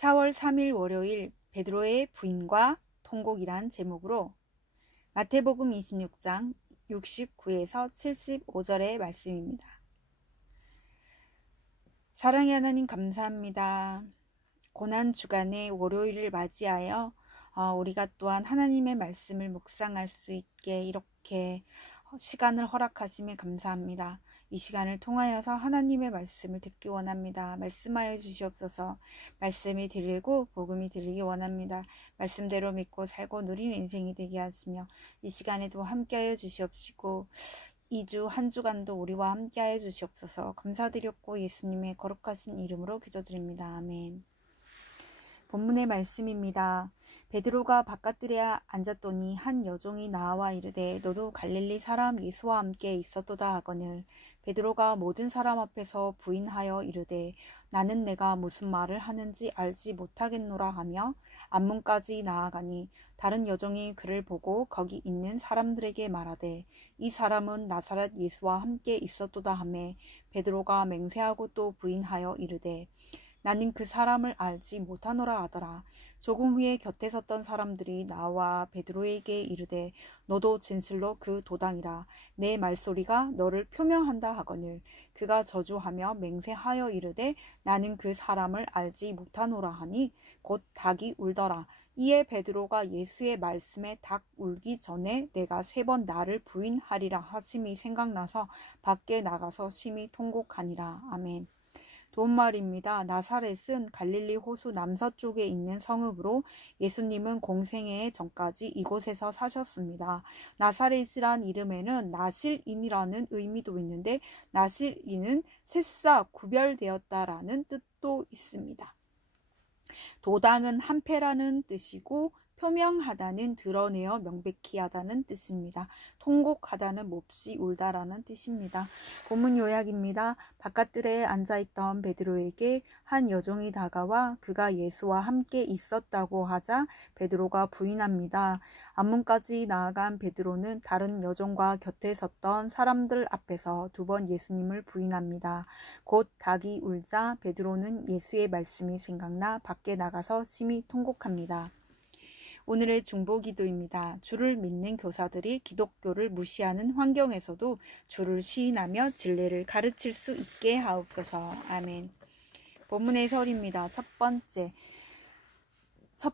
4월 3일 월요일 베드로의 부인과 통곡이란 제목으로 마태복음 26장 69에서 75절의 말씀입니다. 사랑의 하나님 감사합니다. 고난주간의 월요일을 맞이하여 우리가 또한 하나님의 말씀을 묵상할 수 있게 이렇게 시간을 허락하심에 감사합니다. 이 시간을 통하여서 하나님의 말씀을 듣기 원합니다. 말씀하여 주시옵소서. 말씀이 들리고 복음이 들리기 원합니다. 말씀대로 믿고 살고 누리는 인생이 되게 하시며 이 시간에도 함께하여 주시옵시고 2주 한 주간도 우리와 함께하여 주시옵소서. 감사드렸고 예수님의 거룩하신 이름으로 기도드립니다. 아멘. 본문의 말씀입니다. 베드로가 바깥들에 앉았더니 한 여종이 나와 이르되 너도 갈릴리 사람 예수와 함께 있었도다 하거늘 베드로가 모든 사람 앞에서 부인하여 이르되 나는 내가 무슨 말을 하는지 알지 못하겠노라 하며 앞문까지 나아가니 다른 여종이 그를 보고 거기 있는 사람들에게 말하되 이 사람은 나사렛 예수와 함께 있었도다 하매 베드로가 맹세하고 또 부인하여 이르되 나는 그 사람을 알지 못하노라 하더라. 조금 후에 곁에 섰던 사람들이 나와 베드로에게 이르되 너도 진실로 그 도당이라. 내 말소리가 너를 표명한다 하거늘 그가 저주하며 맹세하여 이르되 나는 그 사람을 알지 못하노라 하니 곧 닭이 울더라. 이에 베드로가 예수의 말씀에 닭 울기 전에 내가 3번 나를 부인하리라 하심이 생각나서 밖에 나가서 심히 통곡하니라. 아멘. 도움말입니다. 나사렛은 갈릴리 호수 남서쪽에 있는 성읍으로 예수님은 공생애 전까지 이곳에서 사셨습니다. 나사렛이란 이름에는 나실인이라는 의미도 있는데 나실인은 셋사 구별되었다라는 뜻도 있습니다. 도당은 한패라는 뜻이고 표명하다는 드러내어 명백히 하다는 뜻입니다. 통곡하다는 몹시 울다라는 뜻입니다. 본문 요약입니다. 바깥들에 앉아있던 베드로에게 한 여종이 다가와 그가 예수와 함께 있었다고 하자 베드로가 부인합니다. 앞문까지 나아간 베드로는 다른 여종과 곁에 섰던 사람들 앞에서 2번 예수님을 부인합니다. 곧 닭이 울자 베드로는 예수의 말씀이 생각나 밖에 나가서 심히 통곡합니다. 오늘의 중보기도입니다. 주를 믿는 교사들이 기독교를 무시하는 환경에서도 주를 시인하며 진리를 가르칠 수 있게 하옵소서. 아멘. 본문의 설입니다. 첫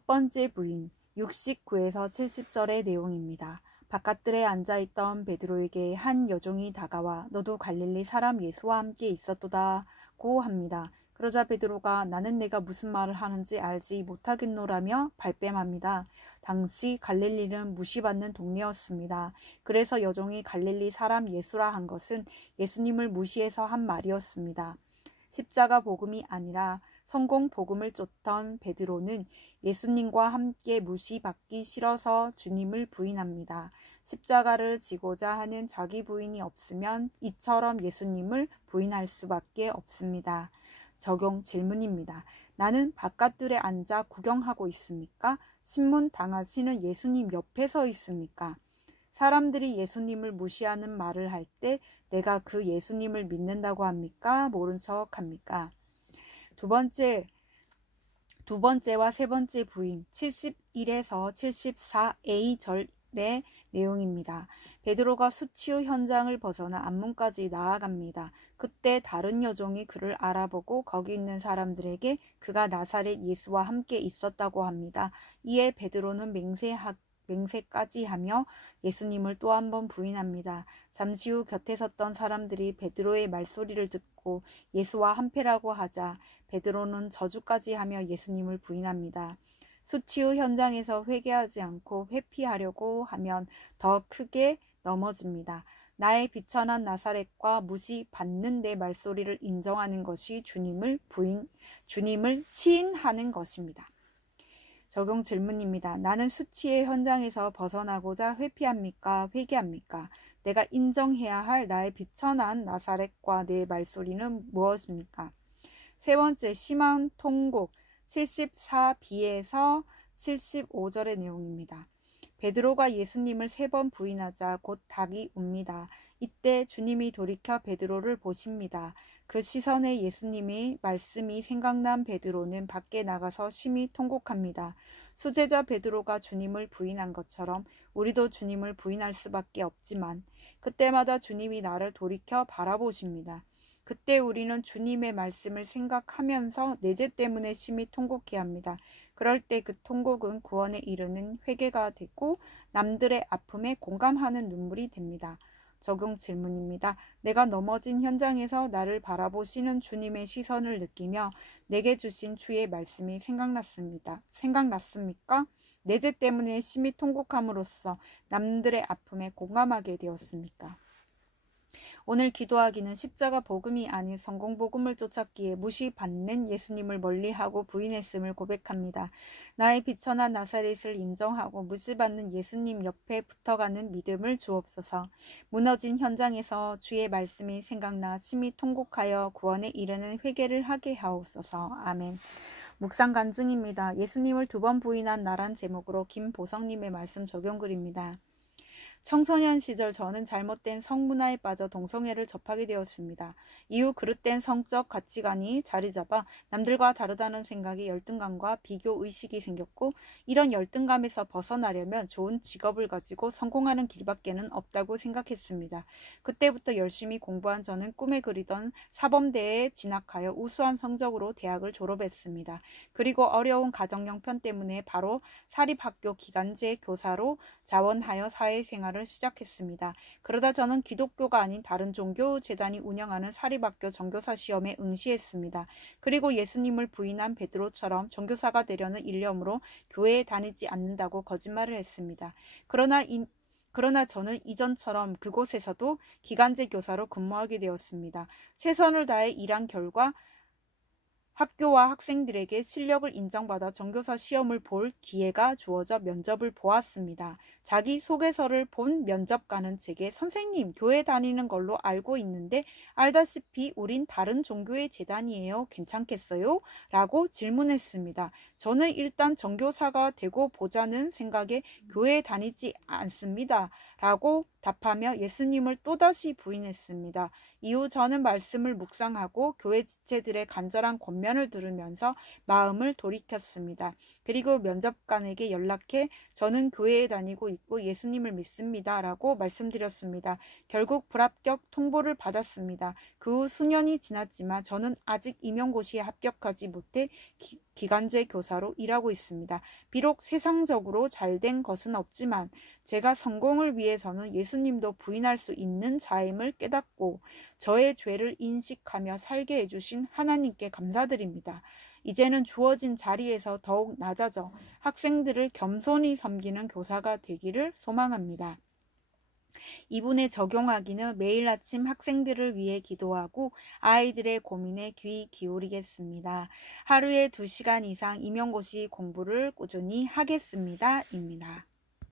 번째 부인 69에서 70절의 내용입니다. 바깥들에 앉아있던 베드로에게 한 여종이 다가와 너도 갈릴리 사람 예수와 함께 있었도다고 합니다. 그러자 베드로가 나는 내가 무슨 말을 하는지 알지 못하겠노라며 발뺌합니다. 당시 갈릴리는 무시받는 동네였습니다. 그래서 여종이 갈릴리 사람 예수라 한 것은 예수님을 무시해서 한 말이었습니다. 십자가 복음이 아니라 성공 복음을 쫓던 베드로는 예수님과 함께 무시받기 싫어서 주님을 부인합니다. 십자가를 지고자 하는 자기 부인이 없으면 이처럼 예수님을 부인할 수밖에 없습니다. 적용 질문입니다. 나는 바깥들에 앉아 구경하고 있습니까? 신문 당하시는 예수님 옆에 서 있습니까? 사람들이 예수님을 무시하는 말을 할 때 내가 그 예수님을 믿는다고 합니까? 모른 척 합니까? 두 번째와 세 번째 부인 71에서 74A절의 내용입니다. 베드로가 수치의 현장을 벗어나 앞문까지 나아갑니다. 그때 다른 여종이 그를 알아보고 거기 있는 사람들에게 그가 나사렛 예수와 함께 있었다고 합니다. 이에 베드로는 맹세까지 하며 예수님을 또 한 번 부인합니다. 잠시 후 곁에 섰던 사람들이 베드로의 말소리를 듣고 예수와 한패라고 하자 베드로는 저주까지 하며 예수님을 부인합니다. 수치의 현장에서 회개하지 않고 회피하려고 하면 더 크게 넘어집니다. 나의 비천한 나사렛과 무시받는 내 말소리를 인정하는 것이 주님을 시인하는 것입니다. 적용 질문입니다. 나는 수치의 현장에서 벗어나고자 회피합니까? 회개합니까? 내가 인정해야 할 나의 비천한 나사렛과 내 말소리는 무엇입니까? 세 번째, 심한 통곡 74b에서 75절의 내용입니다. 베드로가 예수님을 3번 부인하자 곧 닭이 웁니다. 이때 주님이 돌이켜 베드로를 보십니다. 그 시선에 예수님의 말씀이 생각난 베드로는 밖에 나가서 심히 통곡합니다. 수제자 베드로가 주님을 부인한 것처럼 우리도 주님을 부인할 수밖에 없지만 그때마다 주님이 나를 돌이켜 바라보십니다. 그때 우리는 주님의 말씀을 생각하면서 내 죄 때문에 심히 통곡해야 합니다. 그럴 때 그 통곡은 구원에 이르는 회개가 되고 남들의 아픔에 공감하는 눈물이 됩니다. 적용 질문입니다. 내가 넘어진 현장에서 나를 바라보시는 주님의 시선을 느끼며 내게 주신 주의 말씀이 생각났습니까? 내 죄 때문에 심히 통곡함으로써 남들의 아픔에 공감하게 되었습니까? 오늘 기도하기는 십자가 복음이 아닌 성공 복음을 쫓았기에 무시받는 예수님을 멀리하고 부인했음을 고백합니다. 나의 비천한 나사렛을 인정하고 무시받는 예수님 옆에 붙어가는 믿음을 주옵소서. 무너진 현장에서 주의 말씀이 생각나 심히 통곡하여 구원에 이르는 회개를 하게 하옵소서. 아멘. 묵상 간증입니다. 예수님을 2번 부인한 나란 제목으로 김보성님의 말씀 적용글입니다. 청소년 시절 저는 잘못된 성문화에 빠져 동성애를 접하게 되었습니다. 이후 그릇된 성적 가치관이 자리 잡아 남들과 다르다는 생각에 열등감과 비교의식이 생겼고 이런 열등감에서 벗어나려면 좋은 직업을 가지고 성공하는 길밖에는 없다고 생각했습니다. 그때부터 열심히 공부한 저는 꿈에 그리던 사범대에 진학하여 우수한 성적으로 대학을 졸업했습니다. 그리고 어려운 가정 형편 때문에 바로 사립학교 기간제 교사로 자원하여 사회생활을 시작했습니다. 그러다 저는 기독교가 아닌 다른 종교 재단이 운영하는 사립학교 전교사 시험에 응시했습니다. 그리고 예수님을 부인한 베드로처럼 전교사가 되려는 일념으로 교회에 다니지 않는다고 거짓말을 했습니다. 그러나 저는 이전처럼 그곳에서도 기간제 교사로 근무하게 되었습니다. 최선을 다해 일한 결과 학교와 학생들에게 실력을 인정받아 전교사 시험을 볼 기회가 주어져 면접을 보았습니다. 자기소개서를 본 면접관은 제게 선생님, 교회 다니는 걸로 알고 있는데 알다시피 우린 다른 종교의 재단이에요. 괜찮겠어요? 라고 질문했습니다. 저는 일단 전교사가 되고 보자는 생각에 교회에 다니지 않습니다. 라고 답하며 예수님을 또다시 부인했습니다. 이후 저는 말씀을 묵상하고 교회 지체들의 간절한 권면을 들으면서 마음을 돌이켰습니다. 그리고 면접관에게 연락해 저는 교회에 다니고 있고 예수님을 믿습니다. 라고 말씀드렸습니다. 결국 불합격 통보를 받았습니다. 그 후 수년이 지났지만 저는 아직 임용고시에 합격하지 못해 기간제 교사로 일하고 있습니다. 비록 세상적으로 잘된 것은 없지만 제가 성공을 위해서는 예수님도 부인할 수 있는 자임을 깨닫고 저의 죄를 인식하며 살게 해주신 하나님께 감사드립니다. 이제는 주어진 자리에서 더욱 낮아져 학생들을 겸손히 섬기는 교사가 되기를 소망합니다. 이분에 적용하기는 매일 아침 학생들을 위해 기도하고 아이들의 고민에 귀 기울이겠습니다. 하루에 2시간 이상 임용고시 공부를 꾸준히 하겠습니다. 입니다.